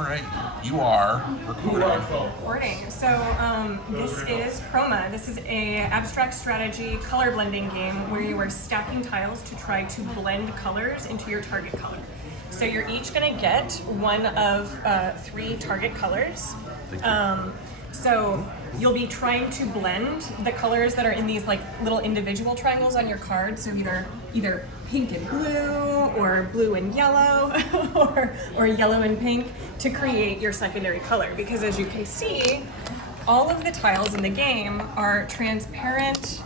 All right, you are Recording. So this is KROMA. This is a abstract strategy color blending game where you are stacking tiles to try to blend colors into your target color. So you're each going to get one of 3 target colors. So you'll be trying to blend the colors that are in these like little individual triangles on your card. So either pink and blue, or blue and yellow, or yellow and pink to create your secondary color. Because as you can see, all of the tiles in the game are transparent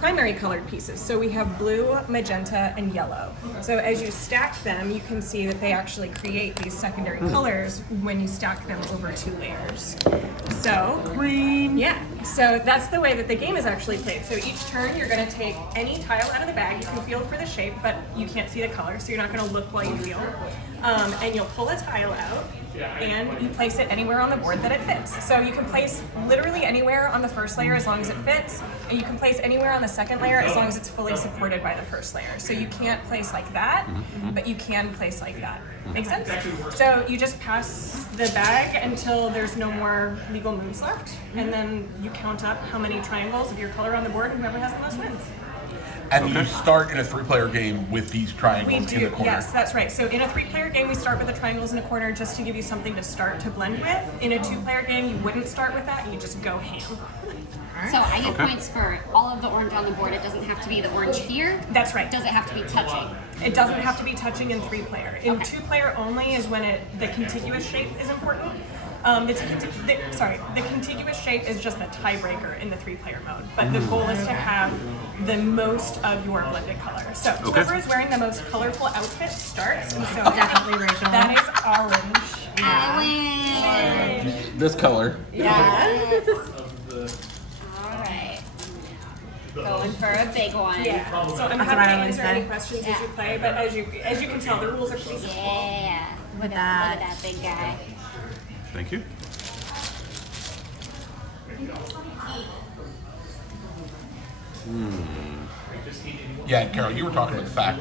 primary colored pieces. So we have blue, magenta, and yellow. So as you stack them, you can see that they actually create these secondary colors when you stack them over 2 layers. So, green. Yeah, so that's the way that the game is actually played. So each turn you're gonna take any tile out of the bag. You can feel for the shape, but you can't see the color, so you're not gonna look while you feel. And you'll pull a tile out, and you place it anywhere on the board that it fits. So you can place literally anywhere on the first layer as long as it fits, and you can place anywhere on the second layer as long as it's fully supported by the first layer. So you can't place like that, but you can place like that. Make sense? So you just pass the bag until there's no more legal moves left, and then you count up how many triangles of your color on the board, and whoever has the most wins. And you start in a 3-player game with these triangles in the corner. Yes, that's right. So in a 3-player game, we start with the triangles in the corner just to give you something to start to blend with. In a 2-player game, you wouldn't start with that, you just go ham. So I get points for all of the orange on the board. It doesn't have to be the orange here. That's right. Does it have to be touching? It doesn't have to be touching in 3-player. In 2-player only is when the contiguous shape is important. The contiguous shape is just a tiebreaker in the 3-player mode, but the goal is to have the most of your blended color. So whoever is wearing the most colorful outfit starts, and so Definitely Rachel. that is orange. I win. This color. Yes. All right. Going for a big one. Yeah. So I'm That's happy what to I always answer say. any questions as you play, but as you can tell, the rules are pretty simple. Yeah. With Look that. at that big guy. Thank you. Yeah, Carol, you were talking about the fact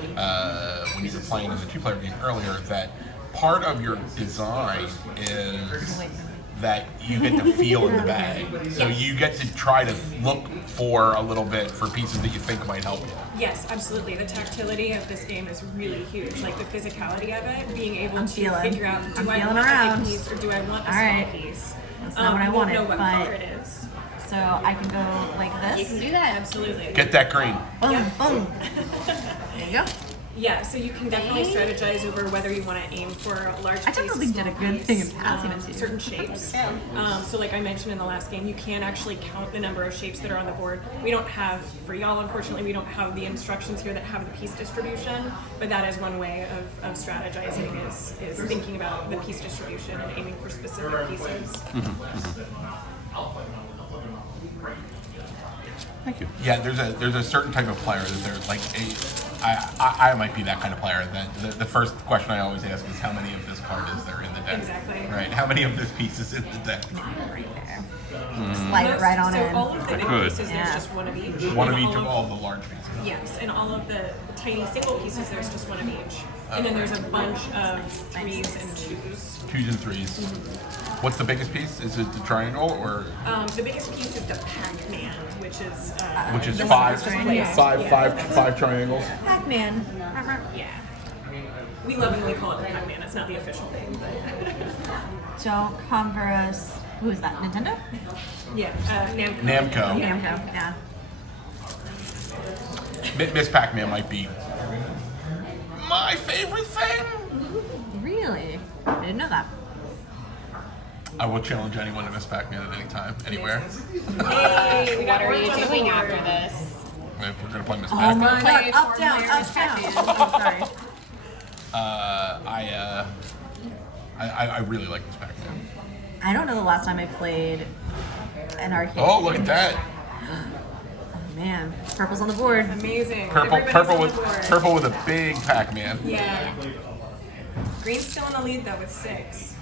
when you were playing in the 2-player game earlier that part of your design is that you get to feel in the bag. So you get to try to look for a little bit for pieces that you think might help you. Yes, absolutely. The tactility of this game is really huge. Like the physicality of it, being able to figure out, do I want a big piece or do I want a small piece? That's not what I wanted, know what color but it is. so I can go like You this. can do that. Absolutely. Get that green. Boom, Yeah. boom. There you go. Yeah, so you can definitely strategize over whether you want to aim for a large piece, I definitely did a good thing in passing it to you. certain shapes. So like I mentioned in the last game, you can actually count the number of shapes that are on the board. We don't have, for y'all unfortunately, we don't have the instructions here that have the piece distribution, but that is one way of strategizing is thinking about the piece distribution and aiming for specific pieces. Thank you. Yeah, there's a certain type of player that there's like I might be that kind of player that the first question I always ask is how many of this card is there in the deck? Exactly. Right. How many of this piece is in the deck? Right there. Slide it right on so in. all of the big Good. pieces, there's just one of each. One of And each of all the large pieces. Yes, and all of the tiny single pieces, there's just one of each. And then there's a bunch of 3s and 2s. 2s and 3s. What's the biggest piece? Is it the triangle or? The biggest piece is the Pac-Man, which is Which is the one five, that's just placed. five triangles. Pac-Man. Yeah. We lovingly call it the Pac-Man. It's not the official name, but Don't come for us. Who is that? Nintendo? yeah, Namco. Namco. Namco. Yeah. Miss Pac-Man might be my favorite thing. Really? I didn't know that. I will challenge anyone to Miss Pac-Man at any time, anywhere. Hey, we got What are you orange on the doing board. after this? If we're gonna play Miss Oh Pac-Man. my god, Play up, for down, Mayor up, down. Pac-Man. Oh, sorry. I really like Miss Pac-Man. I don't know the last time I played an arcade. Oh, look at that! Oh, man. Purple's on the board. Amazing. Purple, Everybody's purple on with the board. purple with a big Pac-Man. Yeah. Green's still in the lead though with 6.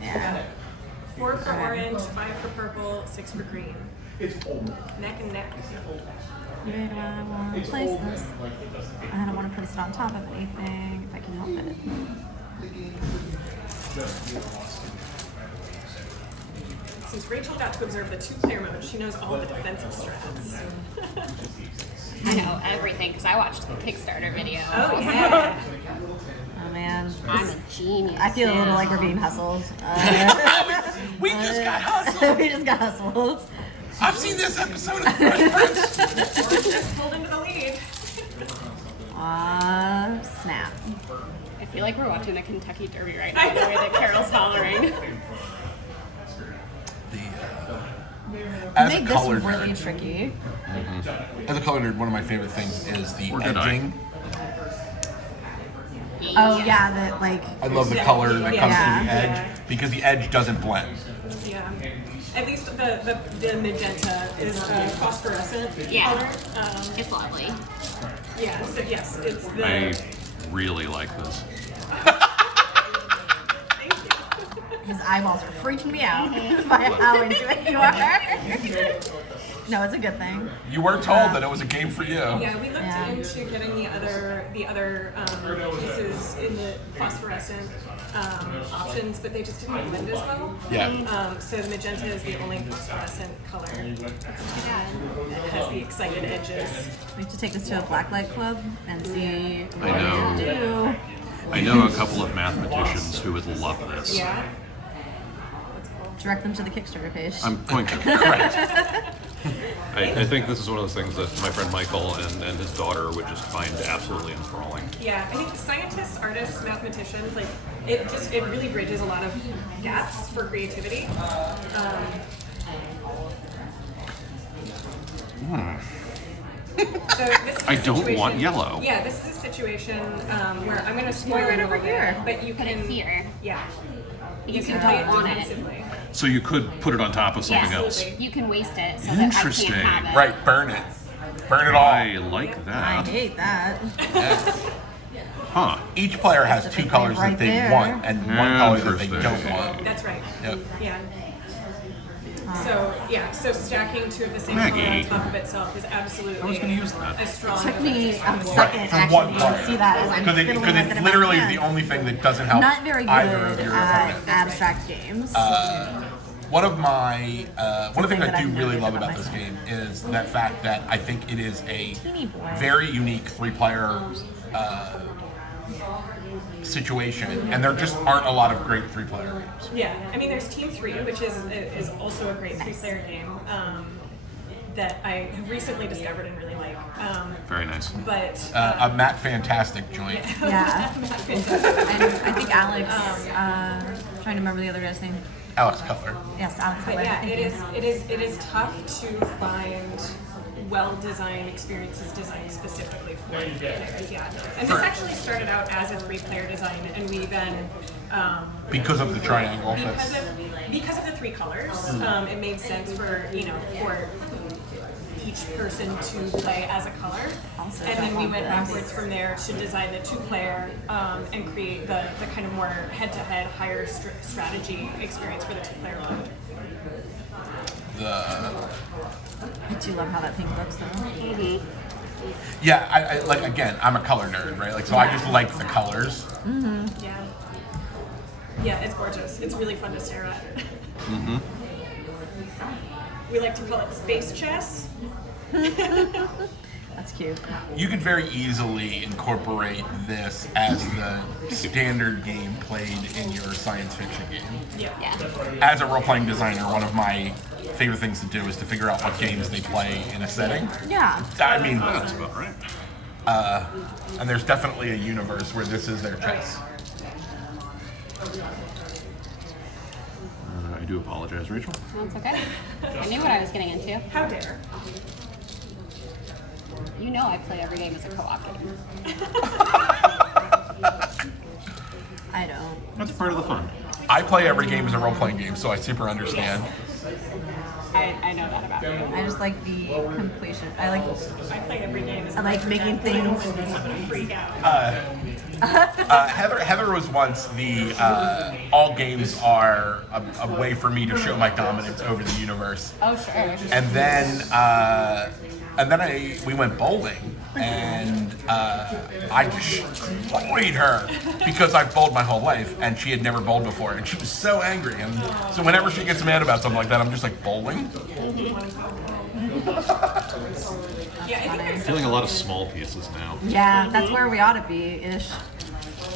Yeah. 4 for orange, 5 for purple, 6 for green. Neck and neck. Where do I want to place this? I don't want to place it on top of anything if I can help it. Since Rachel got to observe the 2-player mode, she knows all the defensive strats. I know everything because I watched the Kickstarter video. Oh, yeah. Oh man. I'm a genius. I feel a little man. like we're being hustled. We just got hustled. We just got hustled. I've seen this episode of Fresh Prince. Just pulled into the lead. Snap. I feel like we're watching a Kentucky Derby right now, the way that Carol's hollering. As Make a this color really nerd, tricky. as a color nerd, one of my favorite things is the Or did I? edging. Oh yeah, that like. I love the color that comes Yeah. to the edge Yeah. because the edge doesn't blend. Yeah. At least the magenta is phosphorescent Yeah. color. It's lovely. Yeah, so yes, it's the... I really like this. Thank you. His eyeballs are freaking me out by how into it you are. No, it's a good thing. You were told that it was a game for you. Yeah, we looked Yeah. into getting the other pieces in the phosphorescent options, but they just didn't blend as well. Yeah. So the magenta is the only phosphorescent color that has the excited edges. We have to take this to a blacklight club and see what I know. we do. I know a couple of mathematicians who would love this. Yeah. That's cool. Direct them to the Kickstarter page. I'm going to. Correct. I think this is one of those things that my friend Michael and his daughter would just find absolutely enthralling. Yeah, I think scientists, artists, mathematicians, like it really bridges a lot of gaps for creativity. So this is a I don't want situation- yellow. Yeah, this is a situation where I'm going to spoil right it over over here, here. but you Put can it here. Yeah, you Because can you play don't it want it. defensively. So you could put it on top of something Yeah. else. Absolutely. You can waste it so that I Interesting. can't have it. Right, burn it. Burn it all. I like I that. hate that. Yeah. Huh. Each player has two Specifically colors right that they there. want and one color that they don't Interesting. want. That's right. Yep. Yeah. So stacking two of the same color Maggie. on top of itself is absolutely I was gonna use that. a strong. It took me a defensive second for one actually part. to see that as I'm Because fiddling with it it in literally my is the hand. only thing that doesn't help Not very either of good your at opponents. abstract games. One of my one of the things that I do I've really noted love about about this myself. game is that fact that I think it is a Teeny boy. very unique 3-player situation, and there just aren't a lot of great 3-player games. Yeah, I mean, there's Team 3, which is also a great 3-player game that I have recently discovered and really like. Very nice. But A Matt Fantastic joint. Yeah. And I think Alex, trying to remember the other guy's name. Alex Cutler. Yes, Alex. But Heller, yeah, thank it you. is tough to find well-designed experiences designed specifically for 3-players. Yeah, and this actually started out as a 3-player design, and we then Because of the triangle. because of the 3 colors, it made sense for each person to play as a color, Also and then we don't went want this. backwards from there to design the 2-player and create the kind of more head-to-head, higher strategy experience for the 2-player mode. I do love how that pink looks though. Yeah, I like, again, I'm a color nerd, right? Like, so I just like the colors. Yeah. Yeah, it's gorgeous. It's really fun to stare at. We like to call it space chess. That's cute. You could very easily incorporate this as the standard game played in your science fiction game. Yeah. Yeah. As a role-playing designer, one of my favorite things to do is to figure out what games they play in a setting. Yeah. I mean, That's about right. and there's definitely a universe where this is their chess. I do apologize, Rachel. That's okay. I knew what I was getting into. How dare. You know I play every game as a co-op game. I don't. That's part of the fun. I play every game as a role-playing game, so I super understand. I know that about you. I just like the completion. I like I play every game as I like making I don't things. I'm gonna freak out. Heather was once the all games are a way for me to show my dominance over the universe. Oh, sure. And then and then we went bowling, and I destroyed her because I've bowled my whole life, and she had never bowled before, and she was so angry. And so whenever she gets mad about something like that, I'm just like, bowling? Yeah, I think I'm feeling a lot of small pieces now. Yeah, that's where we ought to be ish.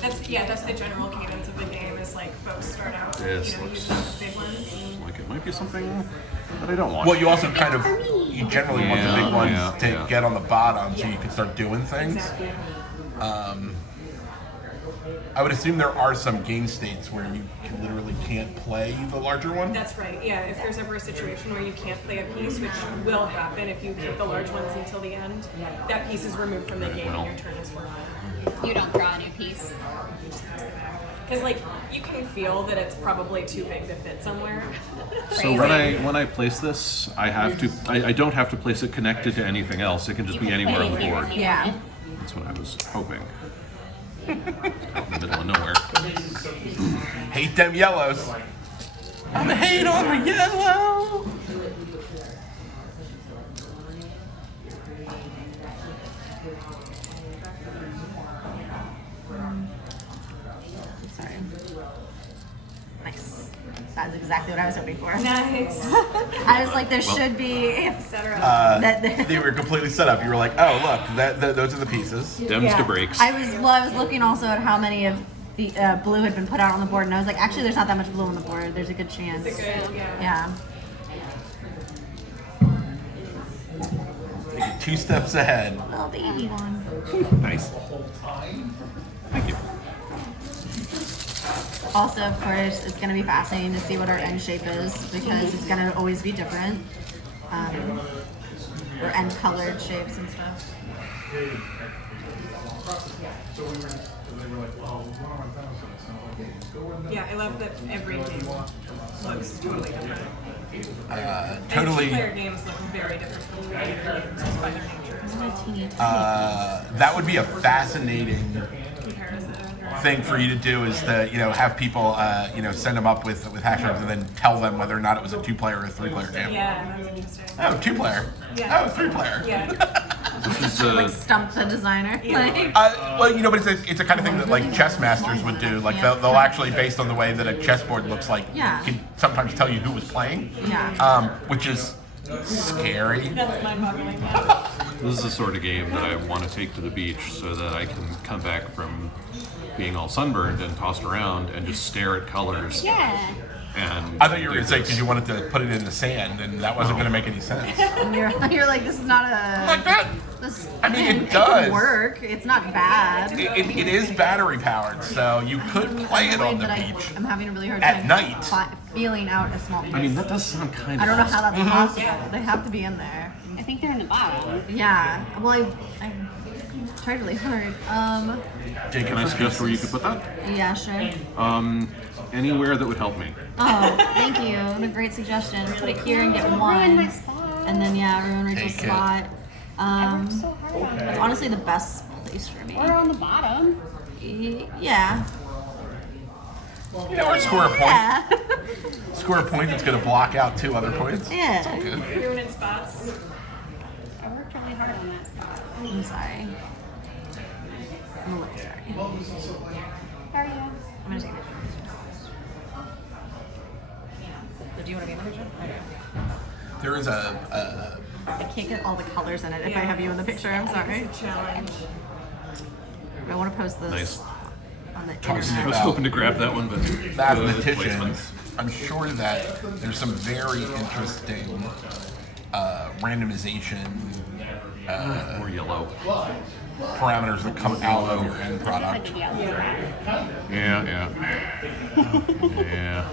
that's the general cadence of the game. Is like folks start out, This using looks the big ones. like it might be something that I don't want. Well, you also kind of, you generally want the big Yeah, ones yeah, to yeah. get on the bottom so you can start doing things. Exactly. I would assume there are some game states where you literally can't play the larger one. That's right. Yeah, if there's ever a situation where you can't play a piece, which will happen if you keep the large ones until the end, that piece is removed from the game well. and your turn is forfeit. You don't draw a new piece. Because like you can feel that it's probably too big to fit somewhere. So when I place this, I don't have to place it connected to anything else. It can just be anywhere on the board. Yeah. That's what I was hoping. Out in the middle of nowhere. Hate them yellows. I'm a hate on the yellow. Sorry. Nice. That's exactly what I was hoping for. Nice. I was like, there should be. Etc. They were completely set up. You were like, oh look, those are the pieces. Dems Yeah. to breaks. I was looking also at how many of the blue had been put out on the board, and I was like, actually, there's not that much blue on the board. There's a good chance. It's a good, yeah. Yeah. 2 steps ahead. Little baby one. Nice. Thank you. Also, of course, it's going to be fascinating to see what our end shape is because it's going to always be different. Or end colored shapes and stuff. Yeah, I love that every game looks totally different. And Totally. two-player games look very different from three-player games just by their nature. That would be a fascinating Comparison. thing for you to do is to have people send them up with hashtags and then tell them whether or not it was a 2-player or a 3-player game. Yeah, that's interesting. Oh, 2-player. Yeah. Oh, 3-player. Yeah. This is Like stump the designer. Like, Well, but it's a kind of thing that like chess masters would do. Like they'll actually, based on the way that a chessboard looks like, Yeah. can sometimes tell you who was playing. Yeah. Which is scary. That's mind-boggling. This is the sort of game that I want to take to the beach so that I can come back from being all sunburned and tossed around and just stare at colors. Yeah. And I thought you were going to say because you wanted to put it in the sand, and that wasn't going to make any sense. and you're like, this is not a. Like that. This, I mean, it can does. work. It's not bad. It is battery powered, so you could play it on the That beach. I'm having a really hard At time night. feeling out a small piece. I mean, that does sound kind of I don't know how that's Mm-hmm. possible. Yeah. They have to be in there. I think they're in the bottom. Yeah. Well, I tried really hard. Take Can I suggest where you could put that? Yeah, sure. Anywhere that would help me. Oh, thank you. What a great suggestion. Put it here and get Ruin one. my spot. And then, yeah, ruin Rachel's Take it. spot. I worked so hard on It's it. honestly the best place for me. Or on the bottom. Yeah. Or score a point. Yeah. Score a point that's going to block out 2 other points. Yeah. Good. Ruining spots. I worked really hard on that spot. I'm sorry. I'm a little sorry. How are you? I'm gonna take a picture. Do you want to be in the picture? Okay. There is a I can't get all the colors in it if I have you in the picture. I'm sorry. It's a challenge. I want to post this Nice. on the Talking I internet. was hoping to grab that one, but mathematicians. I'm sure that there's some very interesting randomization more yellow. parameters that come out of your end Like product. a yellow. Yeah. Yeah.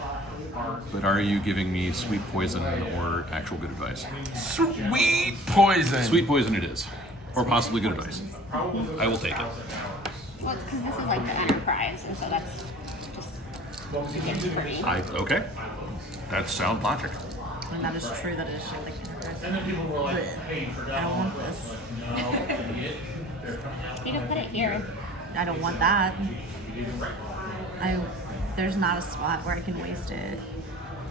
But are you giving me sweet poison or actual good advice? Sweet poison. Sweet poison it is. Or possibly good advice. I will take it. Well, it's because this is like the Enterprise, and so that's just a gift for me. Okay. That's sound logic. And that is true. That is shaped like Blech. I don't want this. You can put it here. I don't want that. There's not a spot where I can waste it.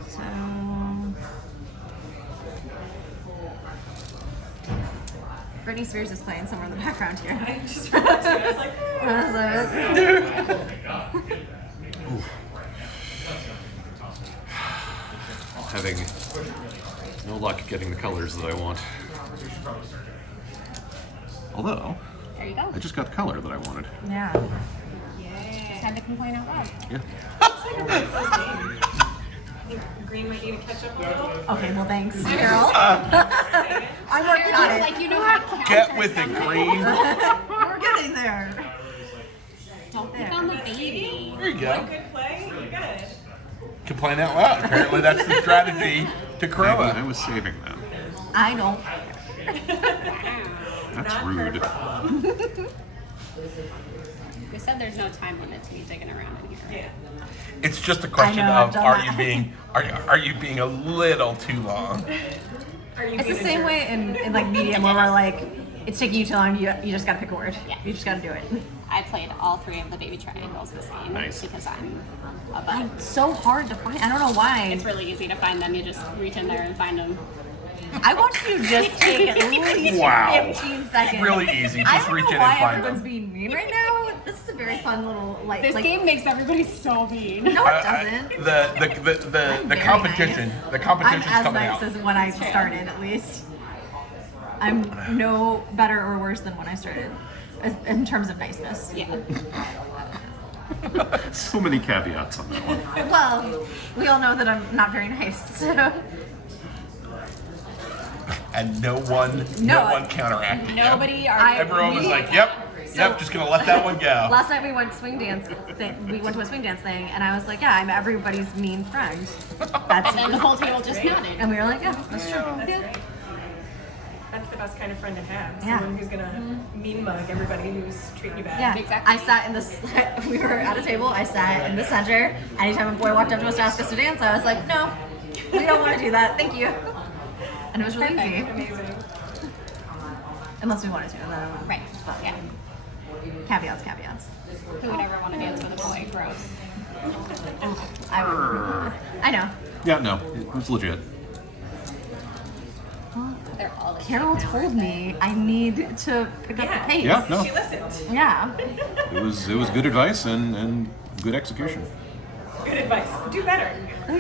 So Britney Spears is playing somewhere in the background here. I just heard that too. I was like, Having no luck getting the colors that I want. Although, There you go. I just got the color that I wanted. Yeah. Just had to complain out loud. Yeah. it's like a really close game. I think green might need to catch up a little. Okay, well, thanks, Carol. I'm working on it. Like, you know how to counter Get with it, something. Green. We're getting there. Don't pick on the baby. There you One go. good play, you're good. Complain out loud. Apparently, that's the strategy to Maybe I KROMA. was saving them. I don't. That's Not rude. her problem. We said there's no time limit to me digging around in here. Yeah. It's just a question I know, I've of done are that. you being are you being a little too long? Are you It's the being a same jerk? way in like medium where we're like, it's taking you too long. You just gotta pick a word. Yeah. You just gotta do it. I played all 3 of the baby triangles this game. Nice. Because I'm a bud. It's so hard to find. I don't know why. It's really easy to find them. You just reach in there and find them. I watched you just take at least Wow. 15 seconds. Really easy. I Just don't reach know in why and find everyone's them. being mean right now. This is a very fun little This like. game makes everybody so mean. No, it doesn't. The very competition nice. the I'm competition's as coming nice out. as when I started, at least. I'm no better or worse than when I started, in terms of niceness. Yeah. So many caveats on that one. Well, we all know that I'm not very nice, so. And no one counteracted you. Nobody are. Everyone was we- like, "Yep, just gonna let that one go." Last night we went swing dance. We went to a swing dance thing, and I was like, "Yeah, I'm everybody's mean friend." That's And the whole table just nodded. and we were like, "Yeah, that's true." Yeah. That's the best kind of friend to have. Yeah. Someone who's gonna mean mug everybody who's treating you bad. Yeah, Exactly. I sat in this. We were at a table. I sat in the center. Anytime a boy walked up to us to ask us to dance, I was like, "No, we don't want to do that. Thank you." And it was really easy, Amazing. unless we wanted to. And then I went, Right. Yeah. caveats. Who would ever want to dance with a boy? Gross. I would. I know. Yeah, no, it was legit. They're all. Carol told me I need to pick up the pace. Yeah, no. She listened. Yeah. It was good advice and good execution. Good advice. Do better.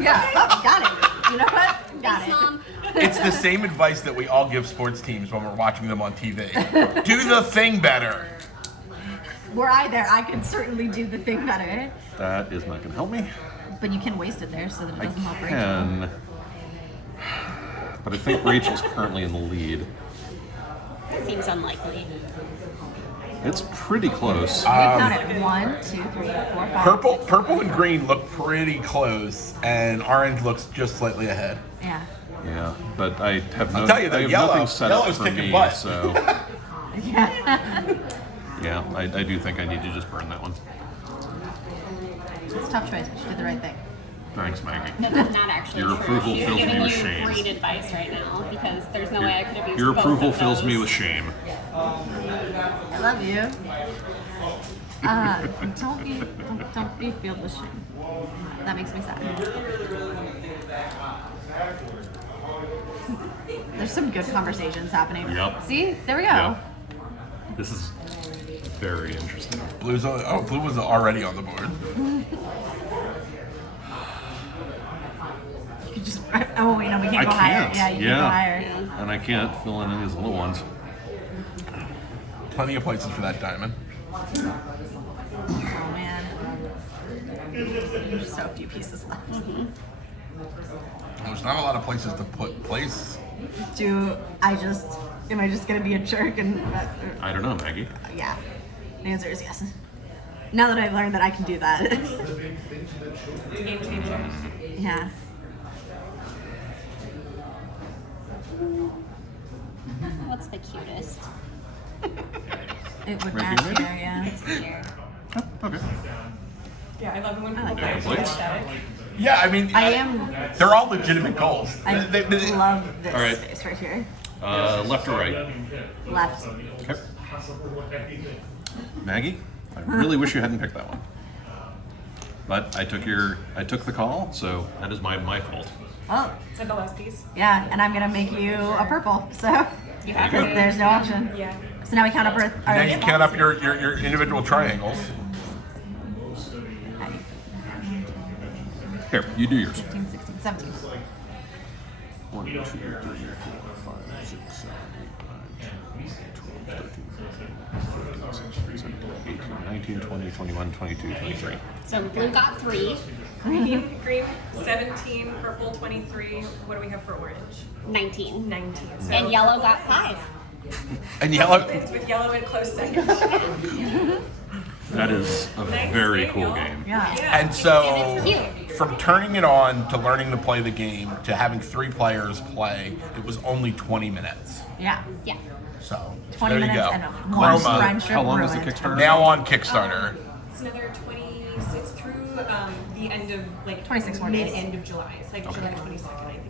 Yeah. Oh, got it. You know what? Got Thanks, it. Mom. It's the same advice that we all give sports teams when we're watching them on TV. Do the thing better. Were I there, I could certainly do the thing better. That is not going to help me. But you can waste it there so that it I doesn't help Rachel. can. But I think Rachel's currently in the lead. Seems unlikely. It's pretty close. We counted 1, 2, 3, 4, 5. Purple and green look pretty close, and orange looks just slightly ahead. Yeah. Yeah, but I have no. I'll tell you, though, I have yellow- nothing set up yellow's for kicking me, butt. so Yeah. yeah, I do think I need to just burn that one. It's a tough choice, but she did the right thing. Thanks, Maggie. No, that's not actually Your true. approval She's fills me giving with you shame. great advice right now because there's no way I could have used Your both approval of fills me those. with shame. I love you. Don't be filled with shame. That makes me sad. There's some good conversations happening. Yep. See? There we go. Yeah. This is very interesting. Blue was already on the board. You could just. Oh wait, no, we can't I go higher. can't. Yeah, you can go higher. And I can't fill in any of these little ones. Plenty of places for that diamond. Oh man. There's so few pieces left. There's not a lot of places to put place. Am I just gonna be a jerk and I don't know, Maggie. yeah. The answer is yes. Now that I've learned that I can do that. Game changer. Yeah. What's the cutest? It would Red match bean here, lady? yeah. It's weird. Oh, okay. Yeah, I love it when people like play that. with aesthetic. Yeah, I mean, I am. they're all legitimate goals. I They- love this All right. space right here. Left or right? Left. Okay. Maggie, I really wish you hadn't picked that one. But I took the call, so that is my fault. Oh, Is that the last piece? yeah, and I'm gonna make you a purple. So You have Because to. there's no option. Yeah. So now we count up our Now you count up your individual triangles. Here, you do yours. 15, 16, 17. 1, 2, 3, 4, 5, 6, 7, 8, 9, 10, 12, 13, 14, 15, 16, 17, 18, 19, 20, 21, 22, 23. So blue got 3, Green 17, purple 23. What do we have for orange? 19. 19. So And yellow got 5. And yellow. with yellow in close second. That is a Nice very game, cool y'all. game. Yeah. And so, And it's from turning it on to learning to play the game to having 3 players play, it was only 20 minutes. Yeah. Yeah. So 20 there you minutes go. and one KROMA friendship How long is the ruined. Kickstarter? now on Kickstarter. It's another 26 through the end of like 26 more days. mid-end of July. It's like July 22nd, I think.